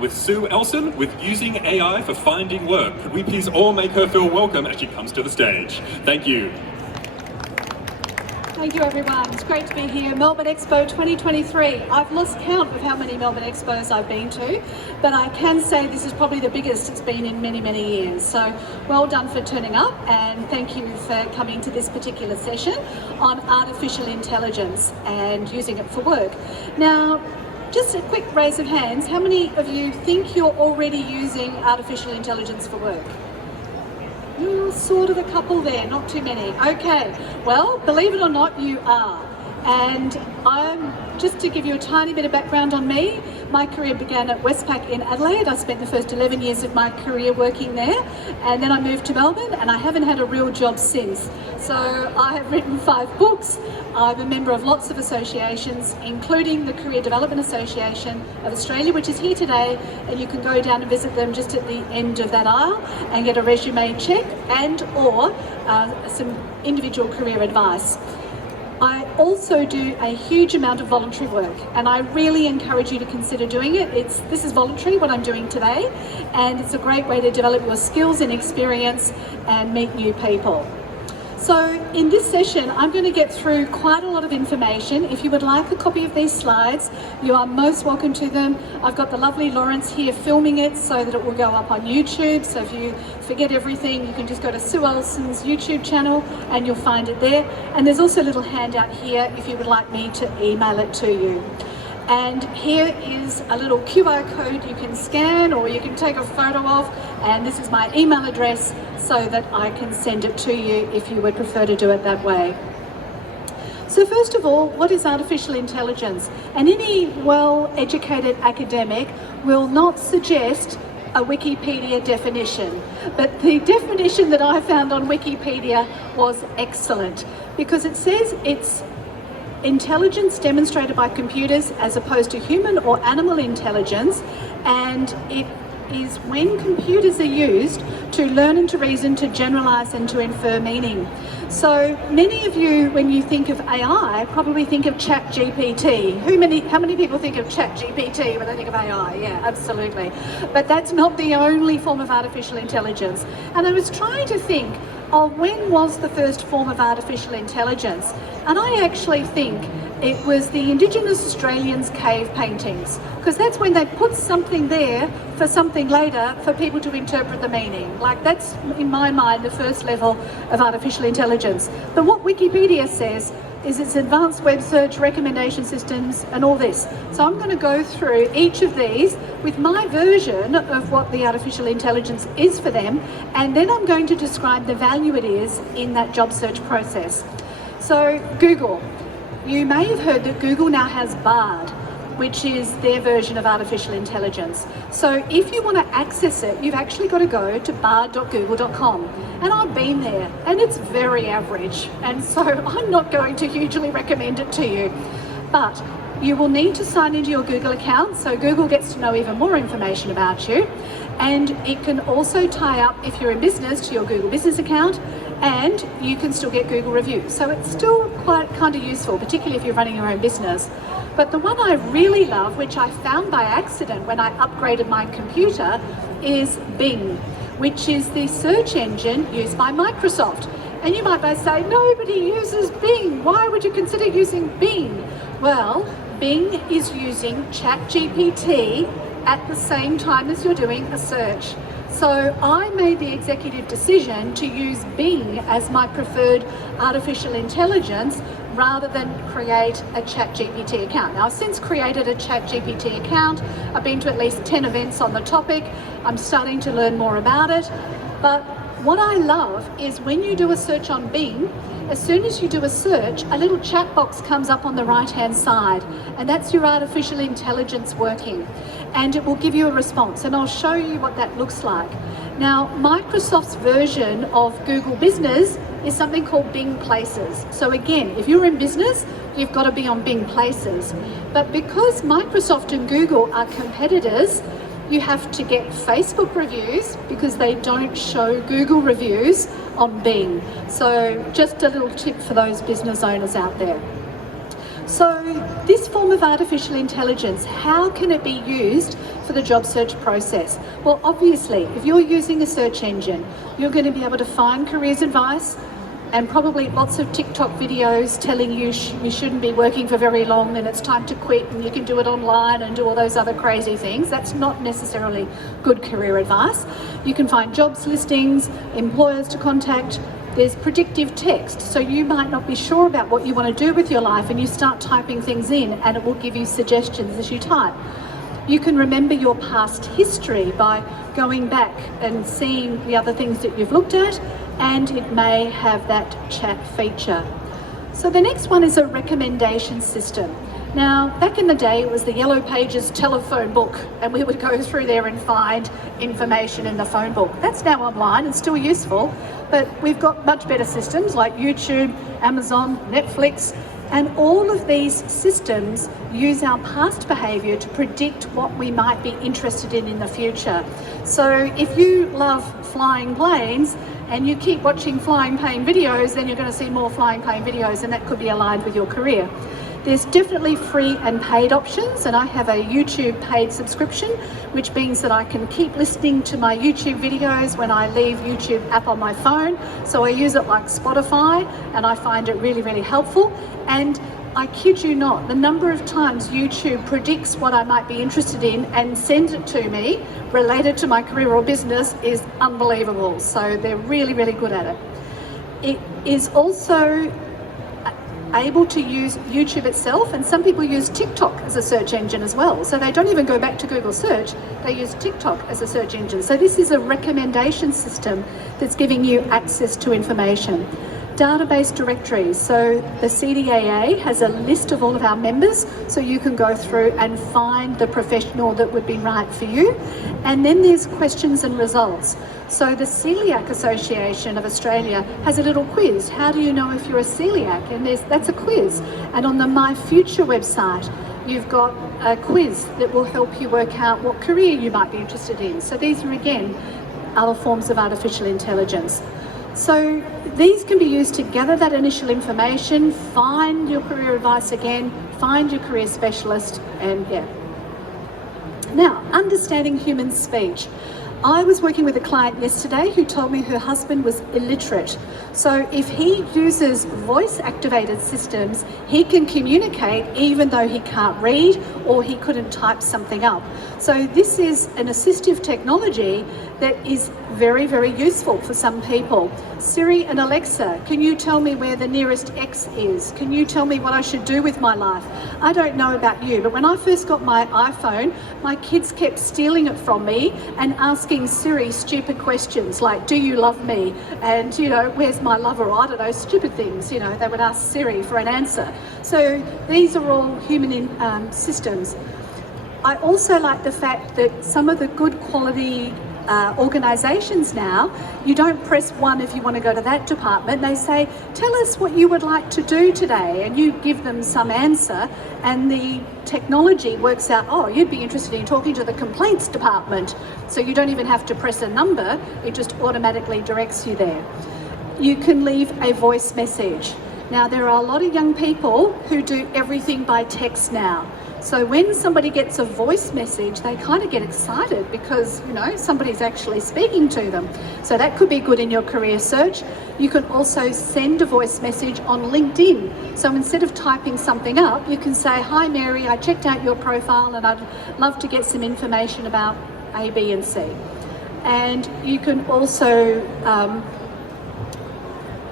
with Sue Elson with Using AI for Finding Work. Could we please all make her feel welcome as she comes to the stage? Thank you. Thank you, everyone. It's great to be here. Melbourne Expo 2023. I've lost count of how many Melbourne Expos I've been to, but I can say this is probably the biggest it's been in many, many years. So well done for turning up, and thank you for coming to this particular session on artificial intelligence and using it for work. Now, just a quick raise of hands. How many of you think you're already using artificial intelligence for work? Sort of a couple there, not too many. Okay, well, believe it or not, you are. And just to give you a tiny bit of background on me, my career began at Westpac in Adelaide. I spent the first 11 years of my career working there, and then I moved to Melbourne, and I haven't had a real job since. So I have written 5 books. I'm a member of lots of associations, including the Career Development Association of Australia, which is here today, and you can go down and visit them just at the end of that aisle and get a resume check and or some individual career advice. I also do a huge amount of voluntary work, and I really encourage you to consider doing it. This is voluntary, what I'm doing today, and it's a great way to develop your skills and experience and meet new people. So in this session, I'm going to get through quite a lot of information. If you would like a copy of these slides, you are most welcome to them. I've got the lovely Lawrence here filming it so that it will go up on YouTube. So if you forget everything, you can just go to Sue Elson's YouTube channel and you'll find it there. And there's also a little handout here if you would like me to email it to you. And here is a little QR code you can scan or you can take a photo of, and this is my email address so that I can send it to you if you would prefer to do it that way. So first of all, what is artificial intelligence? And any well-educated academic will not suggest a Wikipedia definition, but the definition that I found on Wikipedia was excellent because it says it's intelligence demonstrated by computers as opposed to human or animal intelligence, and it is when computers are used to learn and to reason, to generalize and to infer meaning. So many of you, when you think of AI, probably think of ChatGPT. How many people think of ChatGPT when they think of AI? Yeah, absolutely. But that's not the only form of artificial intelligence. And I was trying to think, when was the first form of artificial intelligence? And I actually think it was the Indigenous Australians' cave paintings, because that's when they put something there for something later for people to interpret the meaning. Like, that's, in my mind, the first level of artificial intelligence. But what Wikipedia says is it's advanced web search, recommendation systems, and all this. So I'm going to go through each of these with my version of what the artificial intelligence is for them, and then I'm going to describe the value it is in that job search process. So Google. You may have heard that Google now has Bard, which is their version of artificial intelligence. So if you want to access it, you've actually got to go to bard.google.com. And I've been there, and it's very average. And so I'm not going to hugely recommend it to you. But you will need to sign into your Google account, so Google gets to know even more information about you. And it can also tie up, if you're in business, to your Google business account, and you can still get Google reviews. So it's still quite kind of useful, particularly if you're running your own business. But the one I really love, which I found by accident when I upgraded my computer, is Bing, which is the search engine used by Microsoft. And you might say, nobody uses Bing. Why would you consider using Bing? Well, Bing is using ChatGPT at the same time as you're doing a search. So I made the executive decision to use Bing as my preferred artificial intelligence rather than create a ChatGPT account. Now, I've since created a ChatGPT account. I've been to at least 10 events on the topic. I'm starting to learn more about it. But what I love is when you do a search on Bing, as soon as you do a search, a little chat box comes up on the right-hand side, and that's your artificial intelligence working. And it will give you a response, and I'll show you what that looks like. Now, Microsoft's version of Google Business is something called Bing Places. So again, if you're in business, you've got to be on Bing Places. But because Microsoft and Google are competitors, you have to get Facebook reviews because they don't show Google reviews on Bing. So just a little tip for those business owners out there. So this form of artificial intelligence, how can it be used for the job search process? Well, obviously, if you're using a search engine, you're going to be able to find careers advice and probably lots of TikTok videos telling you you shouldn't be working for very long and it's time to quit and you can do it online and do all those other crazy things. That's not necessarily good career advice. You can find jobs listings, employers to contact. There's predictive text, so you might not be sure about what you want to do with your life and you start typing things in and it will give you suggestions as you type. You can remember your past history by going back and seeing the other things that you've looked at, and it may have that chat feature. So the next one is a recommendation system. Now, back in the day, it was the Yellow Pages telephone book, and we would go through there and find information in the phone book. That's now online and still useful, but we've got much better systems like YouTube, Amazon, Netflix, and all of these systems use our past behaviour to predict what we might be interested in the future. So if you love flying planes and you keep watching flying plane videos, then you're going to see more flying plane videos, and that could be aligned with your career. There's definitely free and paid options, and I have a YouTube paid subscription, which means that I can keep listening to my YouTube videos when I leave YouTube app on my phone. So I use it like Spotify, and I find it really, really helpful. And I kid you not, the number of times YouTube predicts what I might be interested in and sends it to me related to my career or business is unbelievable. So they're really, really good at it. It is also able to use YouTube itself, and some people use TikTok as a search engine as well. So they don't even go back to Google search, they use TikTok as a search engine. So this is a recommendation system that's giving you access to information. Database directories. So the CDAA has a list of all of our members, so you can go through and find the professional that would be right for you. And then there's questions and results. So the Celiac Association of Australia has a little quiz. How do you know if you're a celiac? And that's a quiz. And on the My Future website, you've got a quiz that will help you work out what career you might be interested in. So these are, again, other forms of artificial intelligence. So these can be used to gather that initial information, find your career advice again, find your career specialist, and yeah. Now, understanding human speech. I was working with a client yesterday who told me her husband was illiterate. So if he uses voice-activated systems, he can communicate even though he can't read or he couldn't type something up. So this is an assistive technology that is very, very useful for some people. Siri and Alexa, can you tell me where the nearest X is? Can you tell me what I should do with my life? I don't know about you, but when I first got my iPhone, my kids kept stealing it from me and asking Siri stupid questions like, do you love me? And, you know, where's my lover? Or I don't know, stupid things, you know, they would ask Siri for an answer. So these are all human systems. I also like the fact that some of the good quality organisations now, you don't press 1 if you want to go to that department. They say, tell us what you would like to do today, and you give them some answer, and the technology works out, oh, you'd be interested in talking to the complaints department. So you don't even have to press a number, it just automatically directs you there. You can leave a voice message. Now, there are a lot of young people who do everything by text now. So when somebody gets a voice message, they kind of get excited because, you know, somebody's actually speaking to them. So that could be good in your career search. You can also send a voice message on LinkedIn. So instead of typing something up, you can say, hi Mary, I checked out your profile and I'd love to get some information about A, B and C. And you can also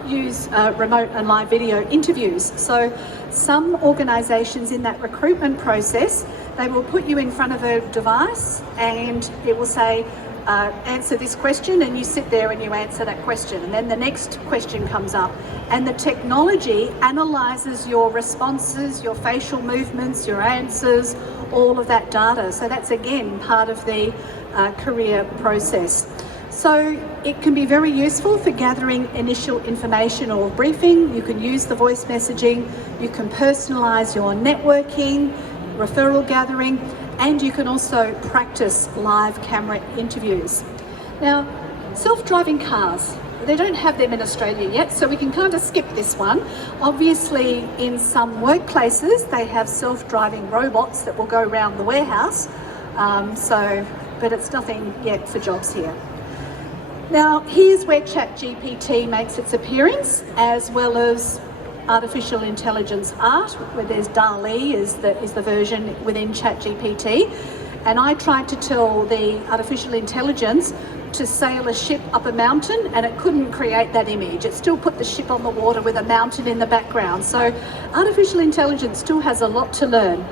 use remote and live video interviews. So some organisations in that recruitment process, they will put you in front of a device and it will say, answer this question, and you sit there and you answer that question, and then the next question comes up, and the technology analyses your responses, your facial movements, your answers, all of that data. So that's again part of the career process. So it can be very useful for gathering initial information or briefing. You can use the voice messaging, you can personalise your networking, referral gathering, and you can also practice live camera interviews. Now, self-driving cars. they don't have them in Australia yet, so we can kind of skip this one. Obviously, in some workplaces, they have self-driving robots that will go around the warehouse. But it's nothing yet for jobs here. Now, here's where ChatGPT makes its appearance, as well as artificial intelligence art, where there's DALL-E is the version within ChatGPT. And I tried to tell the artificial intelligence to sail a ship up a mountain, and it couldn't create that image. It still put the ship on the water with a mountain in the background. So artificial intelligence still has a lot to learn,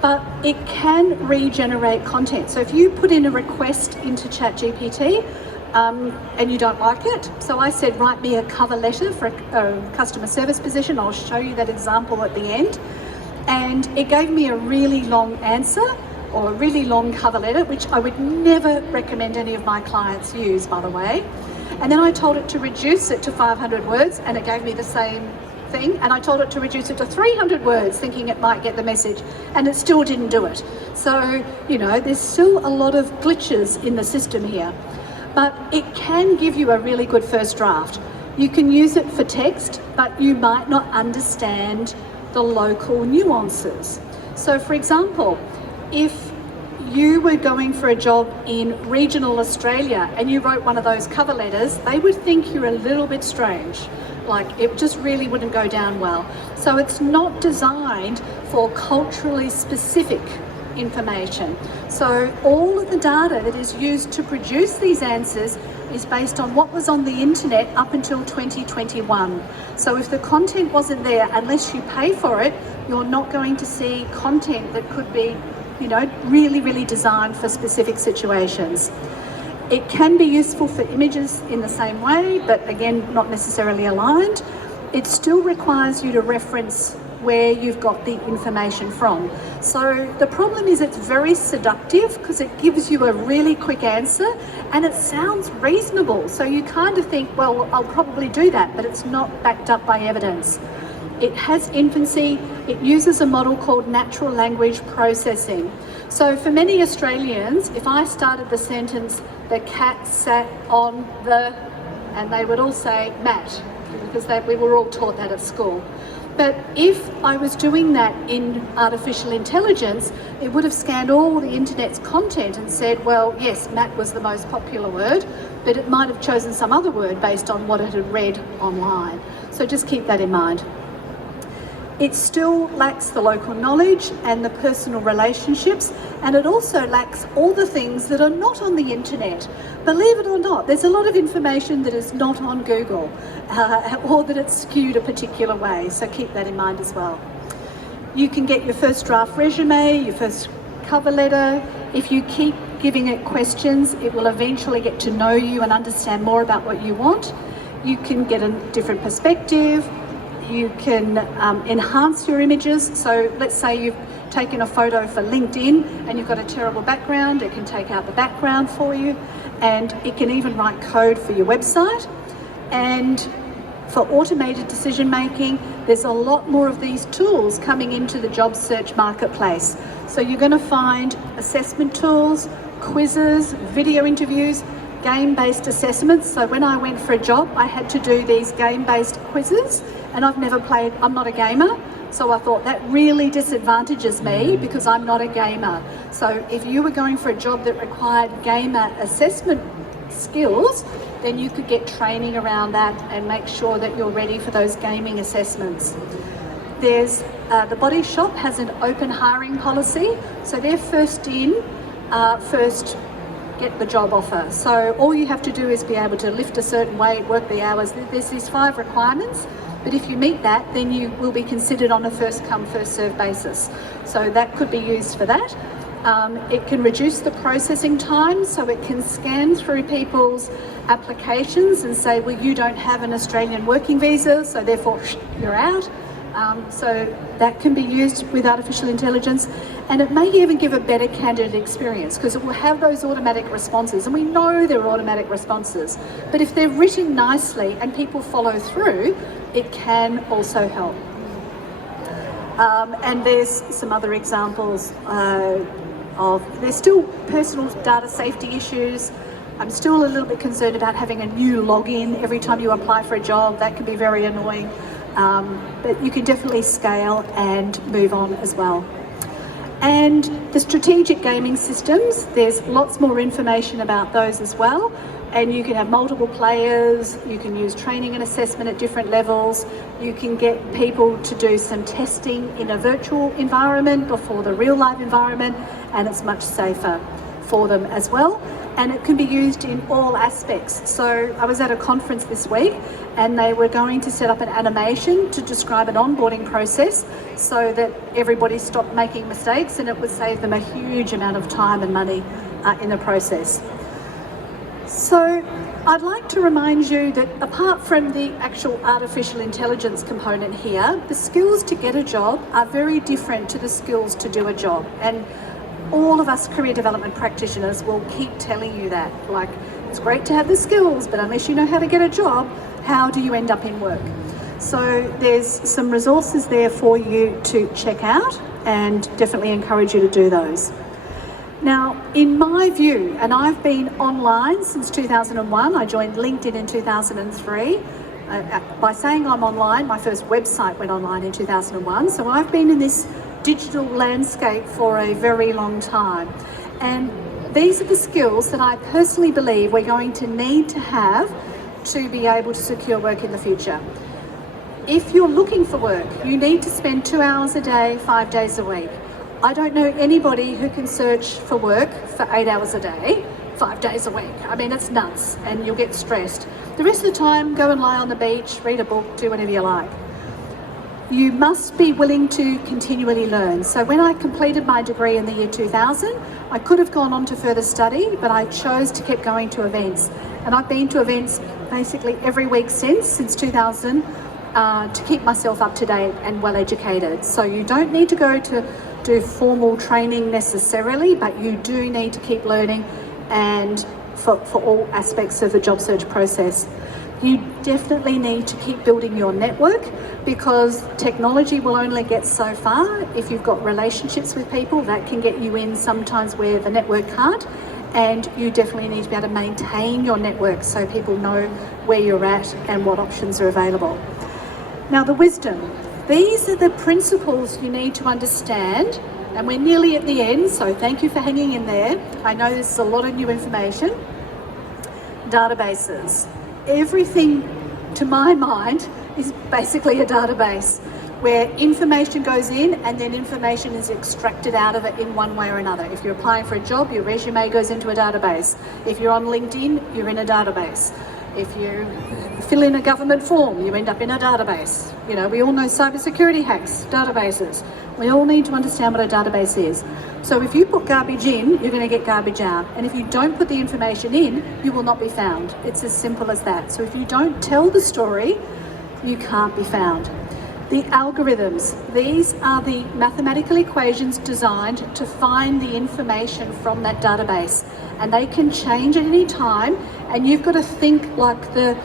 but it can regenerate content. So if you put in a request into ChatGPT, and you don't like it. So I said, write me a cover letter for a customer service position. I'll show you that example at the end. And it gave me a really long answer, or a really long cover letter, which I would never recommend any of my clients use, by the way. And then I told it to reduce it to 500 words, and it gave me the same thing. And I told it to reduce it to 300 words, thinking it might get the message, and it still didn't do it. So, you know, there's still a lot of glitches in the system here. But it can give you a really good first draft. You can use it for text, but you might not understand the local nuances. So for example, if you were going for a job in regional Australia and you wrote one of those cover letters, they would think you're a little bit strange. Like, it just really wouldn't go down well. So it's not designed for culturally specific information. So all of the data that is used to produce these answers is based on what was on the internet up until 2021. So if the content wasn't there, unless you pay for it, you're not going to see content that could be, you know, really, really designed for specific situations. It can be useful for images in the same way, but again, not necessarily aligned. It still requires you to reference where you've got the information from. So the problem is it's very seductive because it gives you a really quick answer and it sounds reasonable. So you kind of think, well, I'll probably do that, but it's not backed up by evidence. It has infancy. It uses a model called natural language processing. So for many Australians, if I started the sentence, the cat sat on the, and they would all say mat, because we were all taught that at school. But if I was doing that in artificial intelligence, it would have scanned all the internet's content and said, well, yes, mat was the most popular word, but it might have chosen some other word based on what it had read online. So just keep that in mind. It still lacks the local knowledge and the personal relationships, and it also lacks all the things that are not on the internet. Believe it or not, there's a lot of information that is not on Google, or that it's skewed a particular way, so keep that in mind as well. You can get your first draft resume, your first cover letter. If you keep giving it questions, it will eventually get to know you and understand more about what you want. You can get a different perspective. You can enhance your images. So let's say you've taken a photo for LinkedIn and you've got a terrible background, it can take out the background for you, and it can even write code for your website. And for automated decision making, there's a lot more of these tools coming into the job search marketplace. So you're going to find assessment tools, quizzes, video interviews, game-based assessments. So when I went for a job, I had to do these game-based quizzes, and I've never played, I'm not a gamer, so I thought that really disadvantages me because I'm not a gamer. So if you were going for a job that required gamer assessment skills, then you could get training around that and make sure that you're ready for those gaming assessments. There's the Body Shop has an open hiring policy, so they're first in, first get the job offer. So all you have to do is be able to lift a certain weight, work the hours. There's these 5 requirements, but if you meet that, then you will be considered on a first come, first served basis. So that could be used for that. It can reduce the processing time, so it can scan through people's applications and say, well, you don't have an Australian working visa, so therefore you're out. So that can be used with artificial intelligence, and it may even give a better candidate experience because it will have those automatic responses, and we know they're automatic responses, but if they're written nicely and people follow through, it can also help. And there's some other examples there's still personal data safety issues. I'm still a little bit concerned about having a new login every time you apply for a job. That can be very annoying, but you can definitely scale and move on as well. And the strategic gaming systems, there's lots more information about those as well. And you can have multiple players, you can use training and assessment at different levels, you can get people to do some testing in a virtual environment before the real life environment, and it's much safer for them as well. And it can be used in all aspects. So I was at a conference this week and they were going to set up an animation to describe an onboarding process so that everybody stopped making mistakes, and it would save them a huge amount of time and money in the process. So I'd like to remind you that apart from the actual artificial intelligence component here, the skills to get a job are very different to the skills to do a job. And all of us career development practitioners will keep telling you that. Like, it's great to have the skills, but unless you know how to get a job, how do you end up in work? So there's some resources there for you to check out, and definitely encourage you to do those. Now, in my view, and I've been online since 2001, I joined LinkedIn in 2003. By saying I'm online, my first website went online in 2001. So I've been in this digital landscape for a very long time. And these are the skills that I personally believe we're going to need to have to be able to secure work in the future. If you're looking for work, you need to spend 2 hours a day, 5 days a week. I don't know anybody who can search for work for 8 hours a day, 5 days a week. I mean, it's nuts, and you'll get stressed. The rest of the time, go and lie on the beach, read a book, do whatever you like. You must be willing to continually learn. So when I completed my degree in the year 2000, I could have gone on to further study, but I chose to keep going to events. And I've been to events basically every week since 2000, to keep myself up to date and well educated. So you don't need to go to do formal training necessarily, but you do need to keep learning, and for all aspects of the job search process. You definitely need to keep building your network, because technology will only get so far. If you've got relationships with people, that can get you in sometimes where the network can't, and you definitely need to be able to maintain your network so people know where you're at and what options are available. Now, the wisdom. These are the principles you need to understand, and we're nearly at the end, so thank you for hanging in there. I know this is a lot of new information. Databases. Everything, to my mind, is basically a database where information goes in and then information is extracted out of it in one way or another. If you're applying for a job, your resume goes into a database. If you're on LinkedIn, you're in a database. If you fill in a government form, you end up in a database. You know, we all know cybersecurity hacks, databases. We all need to understand what a database is. So if you put garbage in, you're going to get garbage out. And if you don't put the information in, you will not be found. It's as simple as that. So if you don't tell the story, you can't be found. The algorithms, these are the mathematical equations designed to find the information from that database, and they can change at any time, and you've got to think like the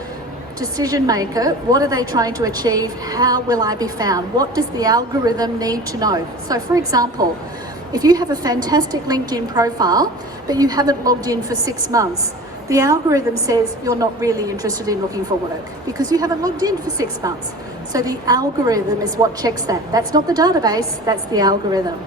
decision maker. What are they trying to achieve? How will I be found? What does the algorithm need to know? So for example, if you have a fantastic LinkedIn profile, but you haven't logged in for 6 months, the algorithm says you're not really interested in looking for work because you haven't logged in for 6 months. So the algorithm is what checks that. That's not the database, that's the algorithm.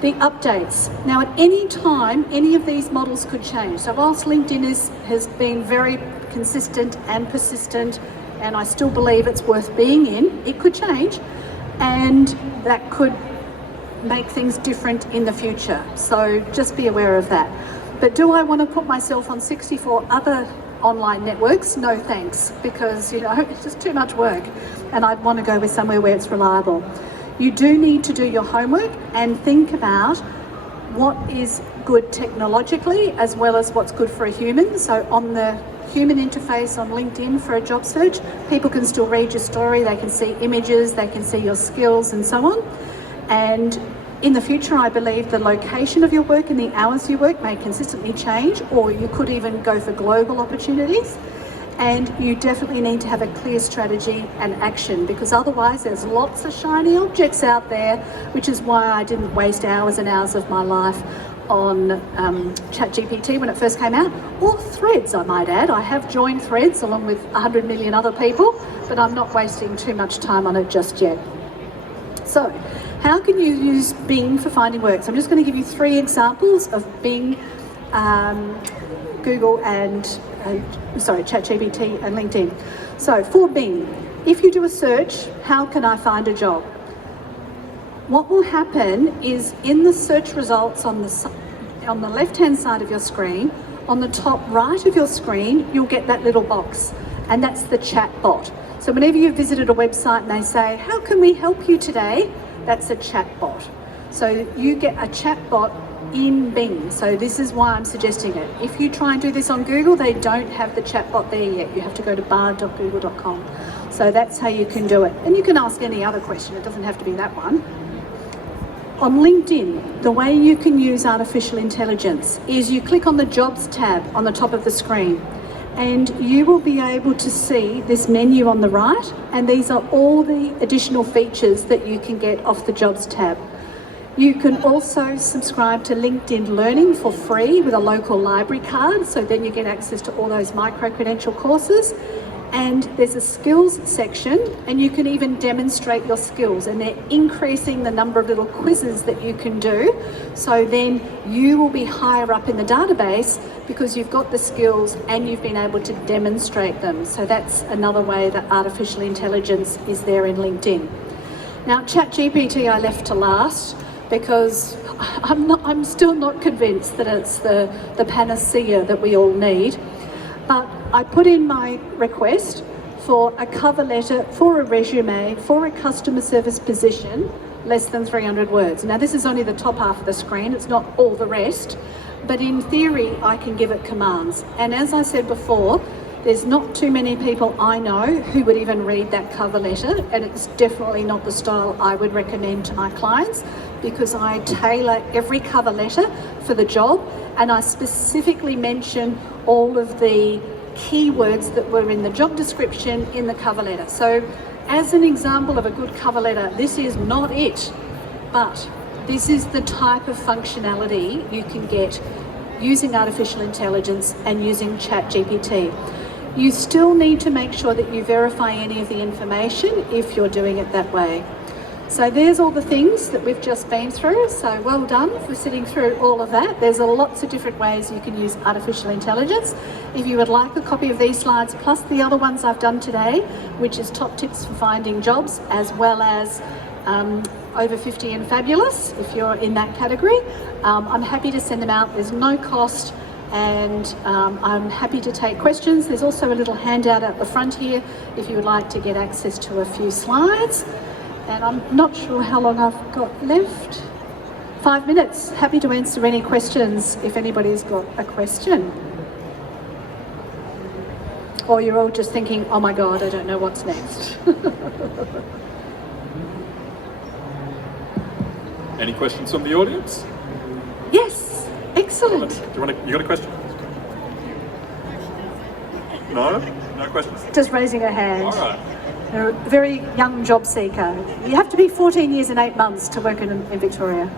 The updates. Now, at any time, any of these models could change. So whilst LinkedIn has been very consistent and persistent, and I still believe it's worth being in, it could change, and that could make things different in the future. So just be aware of that. But do I want to put myself on 64 other online networks? No thanks, because it's just too much work, and I'd want to go with somewhere where it's reliable. You do need to do your homework and think about what is good technologically as well as what's good for a human. So on the human interface on LinkedIn for a job search, people can still read your story, they can see images, they can see your skills and so on. And in the future, I believe the location of your work and the hours you work may consistently change, or you could even go for global opportunities. And you definitely need to have a clear strategy and action, because otherwise there's lots of shiny objects out there, which is why I didn't waste hours and hours of my life on ChatGPT when it first came out, or Threads, I might add. I have joined Threads along with 100 million other people, but I'm not wasting too much time on it just yet. So, how can you use Bing for finding work? So I'm just going to give you 3 examples of Bing, Google and, ChatGPT and LinkedIn. So for Bing, if you do a search, how can I find a job? What will happen is in the search results on the left-hand side of your screen, on the top right of your screen, you'll get that little box, and that's the chat bot. So whenever you've visited a website and they say, how can we help you today? That's a chat bot. So you get a chat bot in Bing. So this is why I'm suggesting it. If you try and do this on Google, they don't have the chat bot there yet. You have to go to bar.google.com. So that's how you can do it. And you can ask any other question. It doesn't have to be that one. On LinkedIn, the way you can use artificial intelligence is you click on the Jobs tab on the top of the screen, and you will be able to see this menu on the right, and these are all the additional features that you can get off the Jobs tab. You can also subscribe to LinkedIn Learning for free with a local library card, so then you get access to all those micro-credential courses. And there's a skills section, and you can even demonstrate your skills, and they're increasing the number of little quizzes that you can do. So then you will be higher up in the database because you've got the skills and you've been able to demonstrate them. So that's another way that artificial intelligence is there in LinkedIn. Now, ChatGPT I left to last because I'm still not convinced that it's the panacea that we all need. But I put in my request for a cover letter, for a resume, for a customer service position, less than 300 words. Now this is only the top half of the screen, it's not all the rest, but in theory I can give it commands. And as I said before, there's not too many people I know who would even read that cover letter, and it's definitely not the style I would recommend to my clients, because I tailor every cover letter for the job, and I specifically mention all of the keywords that were in the job description in the cover letter. So as an example of a good cover letter, this is not it, but this is the type of functionality you can get using artificial intelligence and using ChatGPT. You still need to make sure that you verify any of the information if you're doing it that way. So there's all the things that we've just been through, so well done for sitting through all of that. There's lots of different ways you can use artificial intelligence. If you would like a copy of these slides, plus the other ones I've done today, which is top tips for finding jobs, as well as over 50 and fabulous, if you're in that category, I'm happy to send them out. There's no cost, and I'm happy to take questions. There's also a little handout at the front here if you would like to get access to a few slides. And I'm not sure how long I've got left. 5 minutes. Happy to answer any questions if anybody's got a question. Or you're all just thinking, oh my God, I don't know what's next. Any questions from the audience? Yes, excellent. You got a question? No? No questions? Just raising a hand. All right. They're a very young job seeker. You have to be 14 years and 8 months to work in Victoria.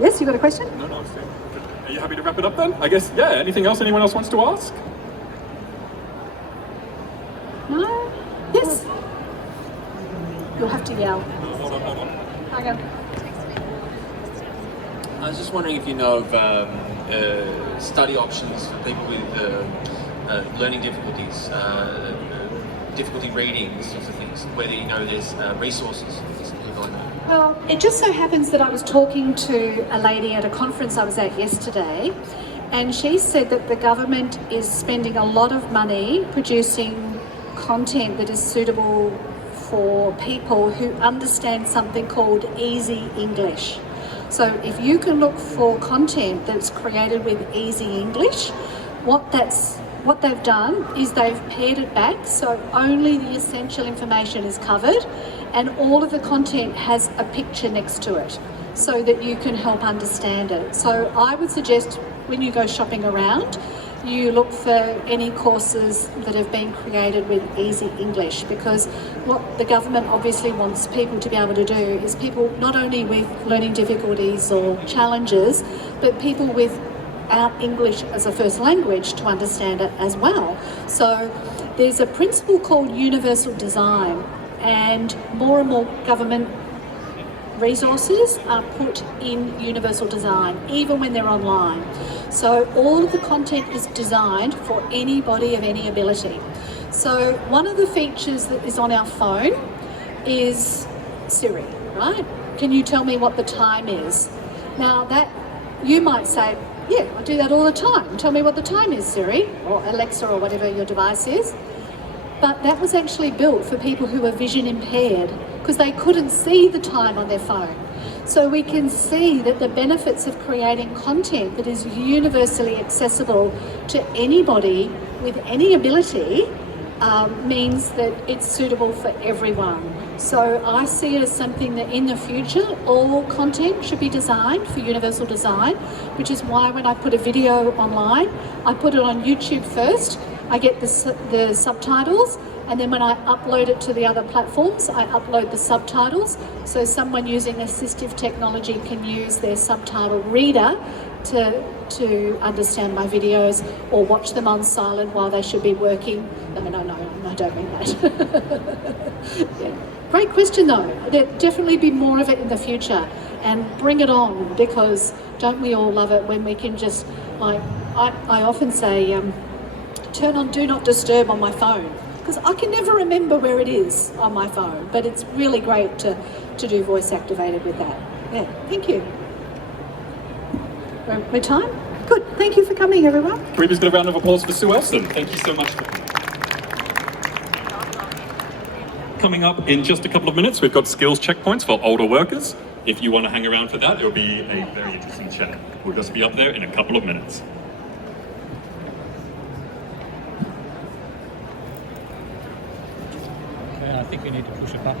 Yes, you got a question? No, are you happy to wrap it up then? I guess, yeah. Anything else anyone else wants to ask? No? Yes? You'll have to yell. Hold on. Hang on. I was just wondering if you know of study options for people with learning difficulties, difficulty reading, these sorts of things, whether you know there's resources for people like that. Well, it just so happens that I was talking to a lady at a conference I was at yesterday, and she said that the government is spending a lot of money producing content that is suitable for people who understand something called easy English. So if you can look for content that's created with easy English, what they've done is they've pared it back so only the essential information is covered, and all of the content has a picture next to it so that you can help understand it. So I would suggest when you go shopping around, you look for any courses that have been created with easy English, because what the government obviously wants people to be able to do is people not only with learning difficulties or challenges, but people without English as a first language to understand it as well. So there's a principle called universal design, and more government resources are put in universal design, even when they're online. So all of the content is designed for anybody of any ability. So one of the features that is on our phone is Siri, right? Can you tell me what the time is? Now that, you might say, yeah, I do that all the time. Tell me what the time is, Siri, or Alexa, or whatever your device is. But that was actually built for people who are vision impaired, because they couldn't see the time on their phone. So we can see that the benefits of creating content that is universally accessible to anybody with any ability means that it's suitable for everyone. So I see it as something that in the future, all content should be designed for universal design, which is why when I put a video online, I put it on YouTube first. I get the subtitles, and then when I upload it to the other platforms, I upload the subtitles. So someone using assistive technology can use their subtitle reader to understand my videos, or watch them on silent while they should be working. No, I don't mean that. Yeah. Great question though. There'll definitely be more of it in the future, and bring it on, because don't we all love it when we can just, like, I often say, turn on Do Not Disturb on my phone, because I can never remember where it is on my phone, but it's really great to do voice activated with that. Yeah, thank you. We're time? Good, thank you for coming, everyone. Can we just get a round of applause for Sue Elson? Thank you so much. Coming up in just a couple of minutes, we've got skills checkpoints for older workers. If you want to hang around for that, it'll be a very interesting chat. We'll just be up there in a couple of minutes. I think we need to push it back.